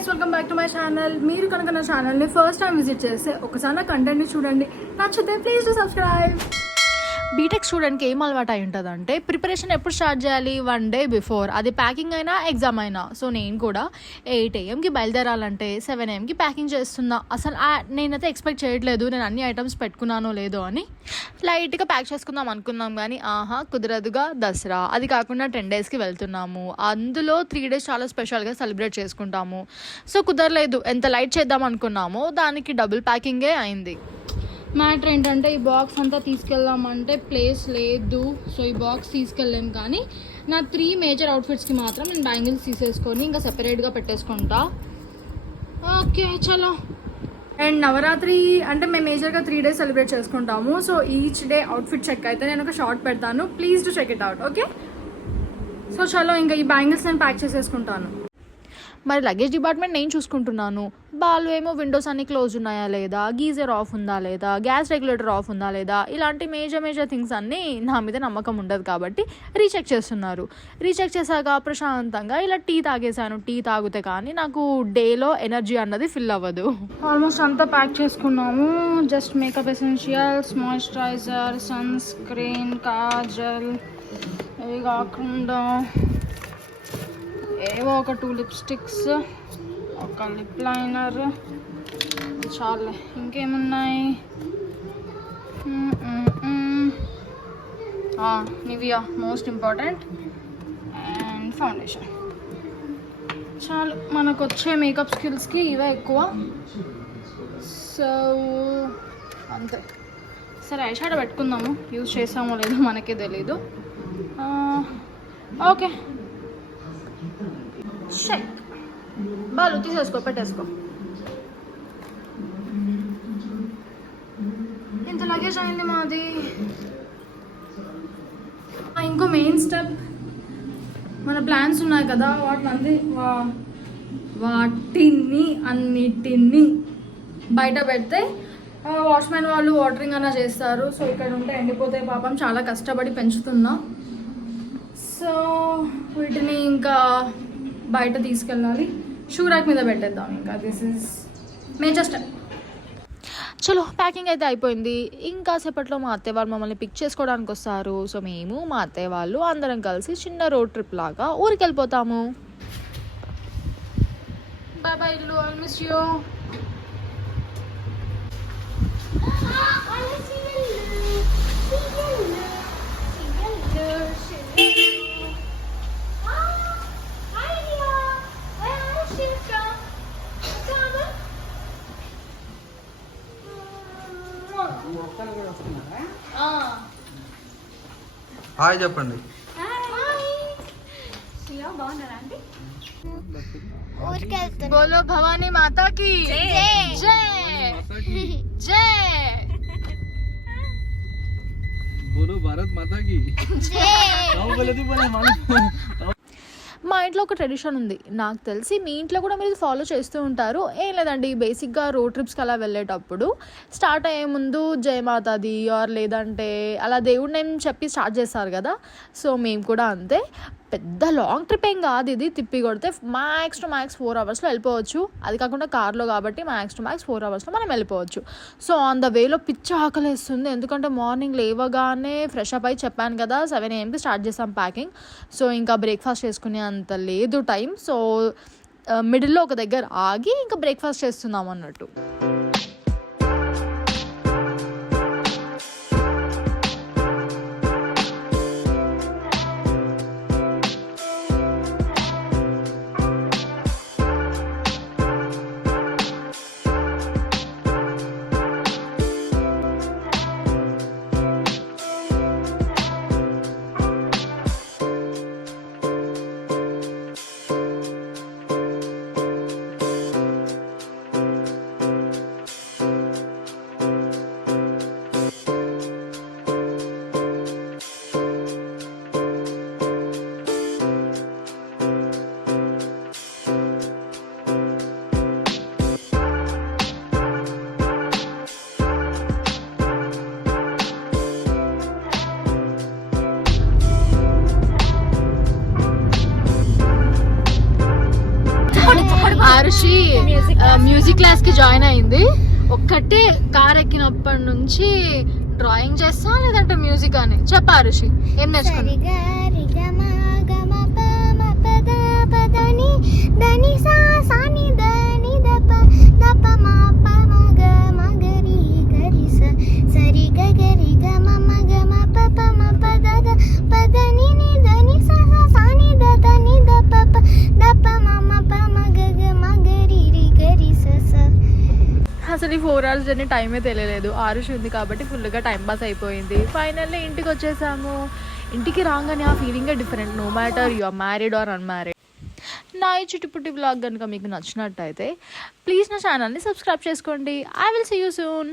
Guys, welcome back to my channel. మీరు కనుక నా ఛానల్ని ఫస్ట్ టైం విజిట్ చేస్తే ఒకసారి నా కంటెంట్ని చూడండి. నచ్చితే ప్లీజ్ టు సబ్స్క్రైబ్. బీటెక్ స్టూడెంట్కి ఏం అలవాటు అయి ఉంటుంది అంటే ప్రిపరేషన్ ఎప్పుడు స్టార్ట్ చేయాలి? 1 day బిఫోర్. అది ప్యాకింగ్ అయినా ఎగ్జామ్ అయినా. సో నేను కూడా 8 AM బయలుదేరాలంటే 7 AM ప్యాకింగ్ చేస్తున్నా. అసలు నేనైతే ఎక్స్పెక్ట్ చేయట్లేదు నేను అన్ని ఐటమ్స్ పెట్టుకున్నానో లేదో అని. లైట్గా ప్యాక్ చేసుకుందాం అనుకున్నాం కానీ కుదరదుగా. దసరా అది కాకుండా 10 days వెళ్తున్నాము. అందులో 3 days చాలా స్పెషల్గా సెలబ్రేట్ చేసుకుంటాము. సో కుదరలేదు. ఎంత లైట్ చేద్దాం అనుకున్నామో దానికి డబుల్ ప్యాకింగే అయింది. మ్యాటర్ ఏంటంటే ఈ బాక్స్ అంతా తీసుకెళ్దామంటే ప్లేస్ లేదు. సో ఈ బాక్స్ తీసుకెళ్ళాం. కానీ నా 3 మేజర్ అవుట్ఫిట్స్కి మాత్రం నేను బ్యాంగిల్స్ తీసేసుకొని ఇంకా సెపరేట్గా పెట్టేసుకుంటా. ఓకే చలో. అండ్ నవరాత్రి అంటే మేము మేజర్గా 3 days సెలబ్రేట్ చేసుకుంటాము. So each day outfit check అయితే నేను ఒక షార్ట్ పెడతాను. Please to check it out. Okay, so చలో ఇంకా ఈ బ్యాంగిల్స్ నేను ప్యాక్ చేసేసుకుంటాను. మరి లగేజ్ డిపార్ట్మెంట్ నేను చూసుకుంటున్నాను. బాలు ఏమో విండోస్ అన్ని క్లోజ్ ఉన్నాయా లేదా, గీజర్ ఆఫ్ ఉందా లేదా, గ్యాస్ రెగ్యులేటర్ ఆఫ్ ఉందా లేదా, ఇలాంటి మేజర్ థింగ్స్ అన్నీ నా మీద నమ్మకం ఉండదు కాబట్టి రీచెక్ చేస్తున్నారు. రీచెక్ చేశాక ప్రశాంతంగా ఇలా టీ తాగేశాను. టీ తాగితే కానీ నాకు డేలో ఎనర్జీ అన్నది ఫిల్ అవ్వదు. ఆల్మోస్ట్ అంతా ప్యాక్ చేసుకున్నాము. Just makeup essentials, moisturiser, sunscreen, kajal, ఇవి కాకుండా ఏవో ఒక 2 లిప్స్టిక్స్, ఒక లిప్ లైనర్, చాలే. ఇంకేమున్నాయి? Nivea most important, and foundation. చాలు, మనకు వచ్చే మేకప్ స్కిల్స్కి ఇవే ఎక్కువ. సో అంతే. సరే ఐ షాడో పెట్టుకుందాము. యూజ్ చేసామో లేదో మనకే తెలీదు. ఓకే షేక్. బాలు తీసేసుకో, పెట్టేసుకో. ఇంత లగేజ్ అయింది మాది. ఇంకో మెయిన్ స్టెప్, మన ప్లాన్స్ ఉన్నాయి కదా, వాటిని అన్నిటినీ బయట పెడితే వాచ్మెన్ వాళ్ళు వాటరింగ్ అన్నా చేస్తారు. సో ఇక్కడ ఉంటే ఎండిపోతే పాపం చాలా కష్టపడి పెంచుతున్నా. సో వీటిని ఇంకా బయట తీసుకెళ్ళాలి. షూ ర్యాక్ మీద పెట్టేద్దాం. ఇంకా దిస్ ఇస్ మేజర్ స్టెప్. చలో ప్యాకింగ్ అయితే అయిపోయింది. ఇంకా సేపట్లో మా అత్తయ్య వాళ్ళు మమ్మల్ని పిక్ చేసుకోవడానికి వస్తారు. సో మేము మా అత్తయ్య వాళ్ళు అందరం కలిసి చిన్న రోడ్ ట్రిప్ లాగా ఊరికి వెళ్ళిపోతాము. బాయ్ బాయ్ ఇల్లు, ఐ మిస్ యూ. హాయ్ చెప్పండి. బోలో భవానీ మాతాకి జై జై. బోలో భారత్ మాతాకి మా ఇంట్లో ఒక ట్రెడిషన్ ఉంది. నాకు తెలిసి మీ ఇంట్లో కూడా మీరు ఫాలో చేస్తూ ఉంటారు. ఏం లేదండి, బేసిక్గా రోడ్ ట్రిప్స్కి అలా వెళ్ళేటప్పుడు స్టార్ట్ అయ్యే ముందు జయమాతాది ఆర్ లేదంటే అలా దేవుడి నేమ్ చెప్పి స్టార్ట్ చేస్తారు కదా. సో మేము కూడా అంతే. పెద్ద లాంగ్ ట్రిప్ ఏం కాదు ఇది. తిప్పి కొడితే మ్యాక్స్ టు మ్యాక్స్ 4 hours వెళ్ళిపోవచ్చు. అది కాకుండా కార్లో కాబట్టి మ్యాక్స్ టు మ్యాక్స్ 4 hours మనం వెళ్ళిపోవచ్చు. సో ఆన్ ద వేలో పిచ్చి ఆకలేస్తుంది. ఎందుకంటే మార్నింగ్ లేవగానే ఫ్రెష్ అప్ అయి చెప్పాను కదా 7 AM స్టార్ట్ చేసాం ప్యాకింగ్. సో ఇంకా బ్రేక్ఫాస్ట్ చేసుకునే అంత లేదు టైం. సో మిడిల్లో ఒక దగ్గర ఆగి ఇంకా బ్రేక్ఫాస్ట్ చేస్తున్నాం అన్నట్టు. ఆరుషి మ్యూజిక్ క్లాస్ కి జాయిన్ అయింది. ఒక్కటే కార్ ఎక్కినప్పటి నుంచి డ్రాయింగ్ చేస్తా లేదంటే మ్యూజిక్ అని చెప్ప. ఆరుషి ఏం నేర్చుకున్నా? అసలు ఈ 4 hours జర్నీ టైమే తెలియలేదు. ఆరుషి ఉంది కాబట్టి ఫుల్గా టైం పాస్ అయిపోయింది. ఫైనల్లీ ఇంటికి వచ్చేసాము. ఇంటికి రాగానే ఆ ఫీలింగే different, no matter you are married or unmarried. నా ఈ చిట్టుపుట్టి వ్లాగ్ కనుక మీకు నచ్చినట్టయితే ప్లీజ్ నా ఛానల్ని సబ్స్క్రైబ్ చేసుకోండి. I will see you soon.